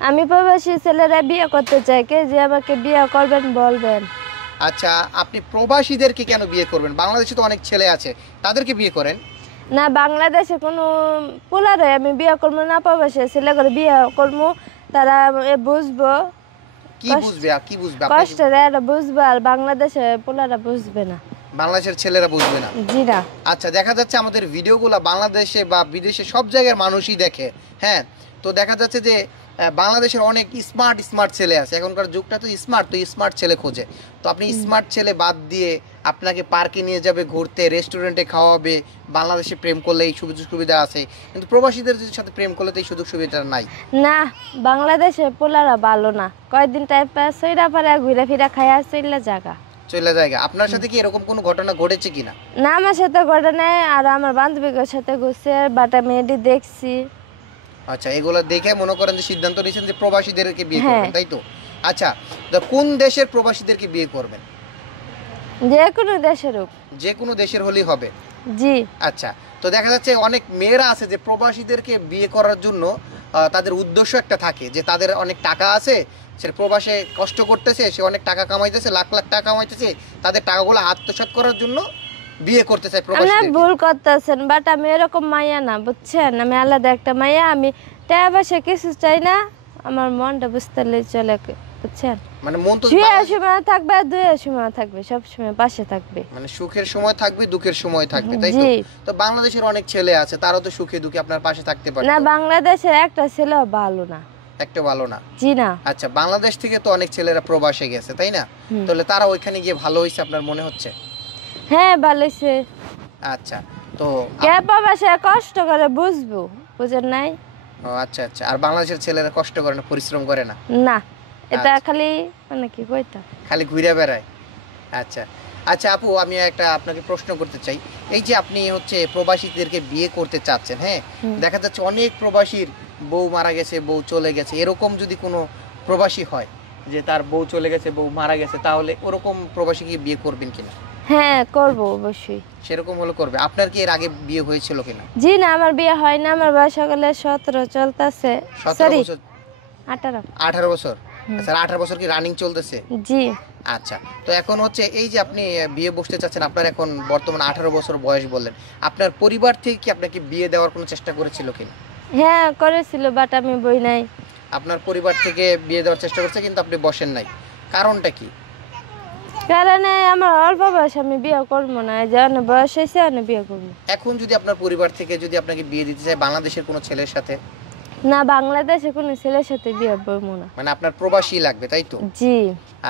আমি প্রবাসী ছেলেরা বিয়ে করতে চাই, কে যে আমাকে বিয়ে করবেন বলবেন। আচ্ছা, আপনি প্রবাসীদেরকে কেন বিয়ে করবেন? বাংলাদেশে তো অনেক ছেলে আছে, তাদেরকে বিয়ে করেন। না, বাংলাদেশে কোনো পোলারে আমি বিয়ে করবো না, প্রবাসী ছেলে করে বিয়ে করবো। তারা বুঝবো, কি বুঝবে আর কি বুঝবে? কষ্টের এরা বুঝবে, আর বাংলাদেশে পোলারা বুঝবে না, বাংলাদেশের ছেলেরা বুঝবে না। জি না। আচ্ছা, দেখা যাচ্ছে আমাদের ভিডিওগুলো বাংলাদেশে বা বিদেশে সব জায়গার মানুষই দেখে। হ্যাঁ, তো দেখা যাচ্ছে যে বাংলাদেশের অনেক স্মার্ট স্মার্ট ছেলে আছে। এখনকার যুগটা তো স্মার্ট, তো স্মার্ট ছেলে খোঁজে। তো আপনি স্মার্ট ছেলে বাদ দিয়ে আপনাকে পার্কে নিয়ে যাবে ঘুরতে, রেস্টুরেন্টে খাওয়াবে। বাংলাদেশে প্রেম করলে এই সুযোগ সুবিধা আছে, কিন্তু প্রবাসীদের সাথে প্রেম করলে তো এই সুযোগ সুবিধা নাই। না, বাংলাদেশে পোলারা ভালো না, কয়েকদিন টাইম পাস হইরা পারে ঘুরে ফিরা খায়া চলে জায়গা চলে জায়গা। আপনার সাথে কি এরকম কোনো ঘটনা ঘটেছে কিনা? না, আমার সাথে ঘটে নাই, আর আমার বান্ধবীদের সাথে ঘুরছে, বাটা মেয়েটি দেখছি। আচ্ছা, এগুলো দেখে মনে করেন যে সিদ্ধান্ত নিয়েছেন যে প্রবাসীদেরকে বিয়ে করবেন, তাই তো? আচ্ছা, তো কোন দেশের প্রবাসীদেরকে বিয়ে করবেন? যে কোনো দেশের হোক। যে কোনো দেশের হলেই হবে? জি। আচ্ছা, তো দেখা যাচ্ছে অনেক মেয়েরা আছে যে প্রবাসীদেরকে বিয়ে করার জন্য তাদের উদ্দেশ্য একটা থাকে যে তাদের অনেক টাকা আছে, সে প্রবাসে কষ্ট করতেছে, সে অনেক টাকা কামাইতেছে, লাখ লাখ টাকা কামাইতেছে, তাদের টাকাগুলো আত্মসাৎ করার জন্য বিয়ে করতে চায় প্রবাসীদেরকে। আপনি ভুল করতেছেন, বাট আমি এরকম মাইয়া না, বুঝছেন? আমি আলাদা একটা মাইয়া, আমি টাকা পয়সা কিছু চাই না, আমার মনটা বুঝতে চলে, বুঝছেন? মানে মন তো সময় থাকবে, দুই সময় থাকবে, সব সময় পাশে থাকবে, মানে সুখের সময় থাকবে, দুঃখের সময় থাকবে, তাই তো? তো বাংলাদেশের অনেক ছেলে আছে, তারাও তো সুখে দুঃখে আপনার পাশে থাকতে পারে না। বাংলাদেশের একটা ছেলে ভালো না, একটা ভালো না? জি না। আচ্ছা, বাংলাদেশ থেকে তো অনেক ছেলেরা প্রবাসে গেছে, তাই না? তাহলে তারা ওইখানে গিয়ে ভালো হয়েছে আপনার মনে হচ্ছে? হ্যাঁ, ভালো হয়েছে। আচ্ছা, তো কে প্রবাসে কষ্ট করে বুঝবো, বুঝেন নাই? ও আচ্ছা আচ্ছা, আর বাংলাদেশের ছেলেরা কষ্ট করে না, পরিশ্রম করে না? না, এটা খালি মানে কি কইতা, খালি ঘুরে বেড়ায়। আচ্ছা আচ্ছা আপু, আমি একটা আপনাকে প্রশ্ন করতে চাই। এই যে আপনি হচ্ছে প্রবাসীদেরকে বিয়ে করতে চাচ্ছেন, হ্যাঁ, দেখা যাচ্ছে অনেক প্রবাসীর বউ মারা গেছে, বউ চলে গেছে, এরকম যদি কোনো প্রবাসী হয় যে তার বউ চলে গেছে, বউ মারা গেছে, তাহলে ওরকম প্রবাসীকে বিয়ে করবেন কিনা? হ্যাঁ, করব অবশ্যই। সেরকম হলে করবে। আপনার কি এর আগে বিয়ে হয়েছিল কিনা? জি না, আমার বিয়ে হয় না, আমার বয়স সকালে 17 চলতেছে। 17 বছর? 18। 18 বছর? আচ্ছা, 18 বছর কি রানিং চলতেছে? জি। আচ্ছা, তো এখন হচ্ছে এই যে আপনি বিয়ে বসতে চাচ্ছেন, আপনার এখন বর্তমানে 18 বছর বয়স বললেন, আপনার পরিবার থেকে কি আপনাকে বিয়ে দেওয়ার কোনো চেষ্টা করেছিল কিনা? হ্যাঁ, করেছিল, বাট আমি বই নাই। আপনার পরিবার থেকে বিয়ে দেওয়ার চেষ্টা করছে, কিন্তু আপনি বসেন নাই, কারণটা কি? কারণ আমার অল্প বয়স, আমি বিয়ে করবো না, যে অনেক বয়স হয়েছে, অনেক বিয়ে করবো। এখন যদি আপনার পরিবার থেকে যদি আপনাকে বিয়ে দিতে চায় বাংলাদেশের কোনো ছেলের সাথে? না, বাংলাদেশে কোনো ছেলের সাথে বিয়ে করবো না। মানে আপনার প্রবাসী লাগবে, তাই তো? জি।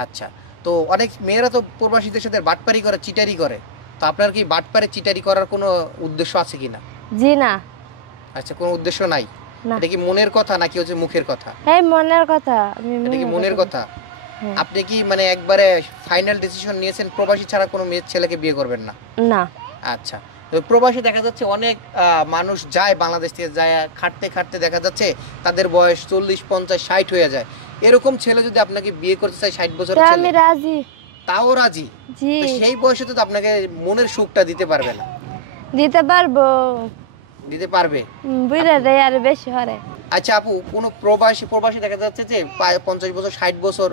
আচ্ছা, তো অনেক মেয়েরা তো প্রবাসীদের সাথে বাটপারি করে, চিটারি করে, তো আপনার কি বাটপারি চিটারি করার কোনো উদ্দেশ্য আছে কিনা? জি না। আচ্ছা, কোনো উদ্দেশ্য নাই? এটা কি মনের কথা নাকি হচ্ছে মুখের কথা? এই মনের কথা। এটা কি মনের কথা? আপনি কি মানে একবারে ফাইনাল ডিসিশন নিয়েছেন প্রবাসী ছাড়া কোনো মেয়ে ছেলেকে বিয়ে করবেন না? না। আচ্ছা, তো প্রবাসী দেখা যাচ্ছে অনেক মানুষ যায়, বাংলাদেশ থেকে যায়, খাটতে খাটতে দেখা যাচ্ছে তাদের বয়স 40, 50, 60 হয়ে যায়। এরকম ছেলে যদি আপনাকে বিয়ে করতে চায়, 60 বছরের ছেলে, আমি রাজি। তাও রাজি? জি। তো সেই বয়সে তো আপনাকে মনের সুখটা দিতে পারবে না? দিতে পারবো। দিতে পারবে? বুঝলে রে, আর বেশি হরে। আচ্ছা আপু, কোনো প্রবাসী দেখা যাচ্ছে যে 50 বছর 60 বছর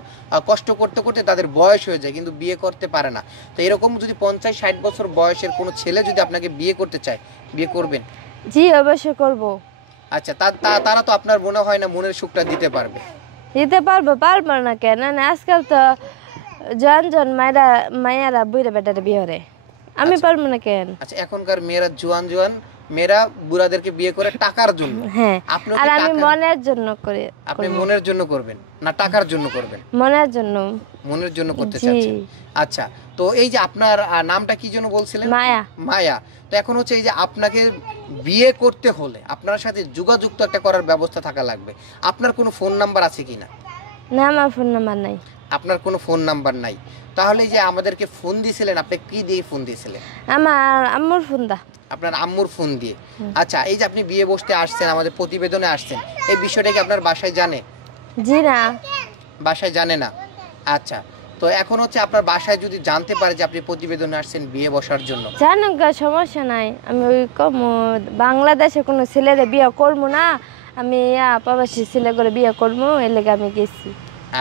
কষ্ট করতে করতে তাদের বয়স হয়ে যায়, কিন্তু বিয়ে করতে পারে না। তো এরকম যদি 50-60 বছর বয়সের কোনো ছেলে যদি আপনাকে বিয়ে করতে চায়, বিয়ে করবেন? জি, অবশ্যই করব। আচ্ছা, তারা তো আপনার মনে হয় না মনের সুখটা দিতে পারবে? দিতে পারবো, পারবো না কেন? না, আজকাল তো জন মায়েরা বুড়া বেটারে বিয়ে করে, আমি পারবো না কেন? আচ্ছা, এখনকার মেয়েরা জোয়ান মেয়েরা বুড়াদেরকে বিয়ে করে টাকার জন্য। হ্যাঁ, আর আমি মনের জন্য করি। আপনি মনের জন্য করবেন না টাকার জন্য করবেন? মনের জন্য। মনের জন্য করতে চাচ্ছেন। আচ্ছা, তো এই যে আপনার নামটা কি যেন বলছিলেন? মায়া। মায়া। তো এখন হচ্ছে এই যে আপনাকে বিয়ে করতে হলে আপনার সাথে যোগাযোগ তো একটা করার ব্যবস্থা থাকা লাগবে। আপনার কোনো ফোন নাম্বার আছে কিনা? না, আমার ফোন নাম্বার নাই। আপনার কোনো ফোন নাম্বার নাই? তাহলে যে আমাদেরকে ফোন দিয়েছিলেন, আপনি কি দিয়ে ফোন দিয়েছিলেন? আমার আম্মুর ফোন দা। আপনার আম্মুর ফোন দিয়ে? আচ্ছা, এই যে আপনি বিয়ে বসতে আসছেন, আমাদের প্রতিবেদনে আসছেন, এই বিষয়টা কি আপনার বাসায় জানে? জি না। বাসায় জানে না? আচ্ছা, তো এখন হচ্ছে আপনার বাসায় যদি জানতে পারে যে আপনি প্রতিবেদনে আসছেন বিয়ে বসার জন্য? জানুক, সমস্যা নাই, আমি ওই কম বাংলাদেশে কোনো ছেলেরে বিয়ে করবো না, আমি প্রবাসী ছেলে করে বিয়ে করবো এর লেগে আমি গেছি।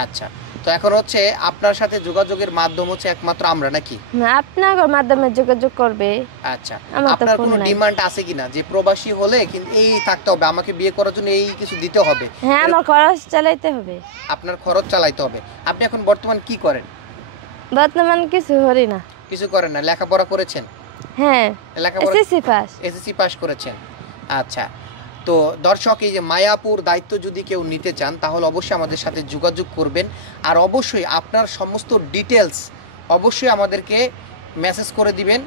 আচ্ছা, তো এখন হচ্ছে আপনার সাথে যোগাযোগের মাধ্যম হচ্ছে একমাত্র আমরা নাকি? আপনার মাধ্যমে যোগাযোগ করবে। আচ্ছা, আমার তো আপনার ফোন কোনো নাই। ডিমান্ড আছে কিনা যে প্রবাসী হলে কিন্তু এই থাকতে হবে, আমাকে বিয়ে করার জন্য এই কিছু দিতে হবে, হ্যাঁ, আমার খরচ চালাইতে হবে। আপনার খরচ চালাইতে হবে? আপনি এখন বর্তমান কি করেন? বর্তমান কিছু করি না। কিছু করেন না, লেখাপড়া করেছেন? হ্যাঁ, লেখাপড়া এসএসসি পাস। এসএসসি পাস করেছেন। আচ্ছা, তো দর্শক, এই যে মায়াপুর দায়িত্ব যদি কেউ নিতে চান তাহলে অবশ্যই আমাদের সাথে যোগাযোগ করবেন, আর অবশ্যই আপনার সমস্ত ডিটেলস অবশ্যই আমাদেরকে মেসেজ করে দিবেন।